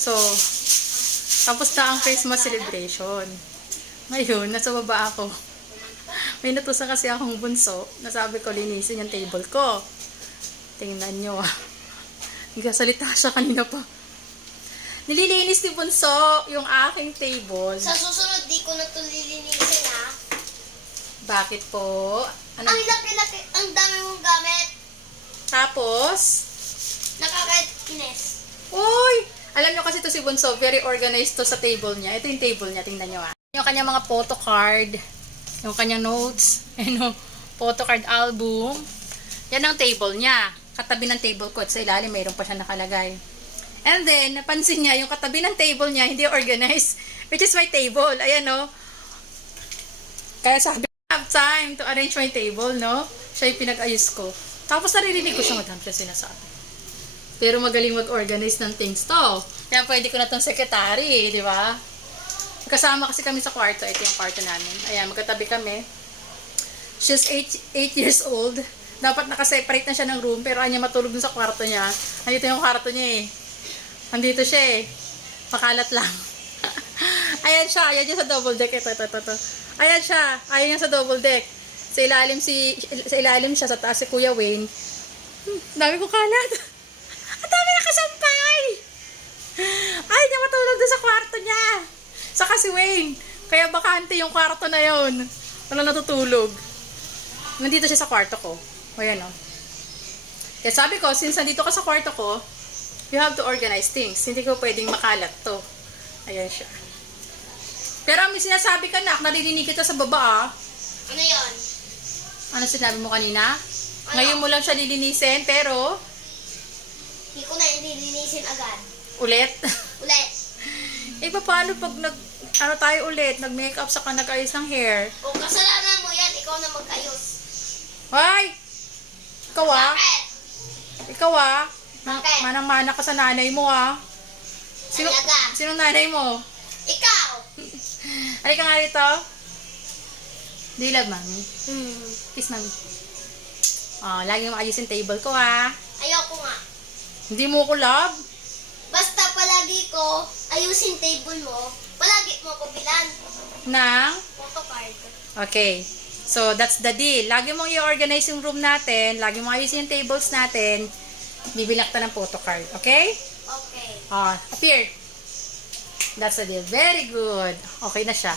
So, tapos na ang Christmas celebration. Ngayon, nasa baba ako. May natusan kasi akong bunso. Nasabi ko, linisin yung table ko. Tingnan nyo ah. Nagsasalita siya kanina pa. Nililinis ni bunso yung aking table. Sa susunod, di ko na ito lilinisin ha. Bakit po? Ano? Ang laki-laki, ang dami mong gamit. Tapos, Nakakainis. uy! Alam nyo kasi to si Bunso, very organized to sa table niya. Ito yung table niya, tingnan nyo ah. Yung kanyang mga photo card, yung kanyang notes, photo card album. Yan ang table niya. Katabi ng table ko at sa ilalim mayroon pa siya nakalagay. And then, napansin niya, yung katabi ng table niya hindi organized, which is my table. Ayan no. Kaya sabi, I have time to arrange my table, no? Siya yung pinag-ayos ko. Tapos naririnig ko siya, madam siya sinasabi. Pero magaling mag-organize ng things to. Kaya pwede ko na tong secretary, di ba? Kasama kasi kami sa kwarto. Ito yung kwarto namin. Ayan, magkatabi kami. She's 8 years old. Dapat nakaseparate na siya ng room, pero anya matulog dun sa kwarto niya. Andito yung kwarto niya eh. Andito siya eh. Pakalat lang. Ayan siya. Ayan siya sa double deck. Ito. Ayan siya. Ayan niya sa double deck. Sa ilalim siya, sa taas si Kuya Wayne. Dami ko kalat. Ang dami nakasampay! Ay, niya matulog doon sa kwarto niya. Saka si Wayne. Kaya bakante yung kwarto na yon. Wala natutulog. Nandito siya sa kwarto ko. O yan o. Kaya sabi ko, since nandito ka sa kwarto ko, you have to organize things. Hindi ko pwedeng makalat to. Ayan siya. Pero may sinasabi ka na, naririnig kita sa baba ah. Ano yun? Ano sinabi mo kanina? Ngayon mo lang siya lilinisin, pero Hindi ko na ililinisin agad. ulit. Ulit. Eh, paano pag tayo ulit, nag-makeup saka nag-ayos ng hair? Kung kasalanan mo yan, ikaw na mag-ayos. Hoy! Ikaw ah! Bakit? Ikaw ah! Bakit? Manang-mana ka sa nanay mo ah! Talaga. Sinong nanay mo? Ikaw! Halika nga rito. Do you love mommy? Kiss mommy. Oh, lagi mo ayusin table ko ah. Ayoko nga. Hindi mo ko love? Basta palagi ko ayusin table mo, palagi mo ko bilan. Nang? Photocard. Okay. So, that's the deal. Lagi mong i-organize yung room natin. Lagi mong ayusin yung tables natin. Bibilak ta ng photocard. Okay? Okay. Appear. That's the deal. Very good. Okay na siya.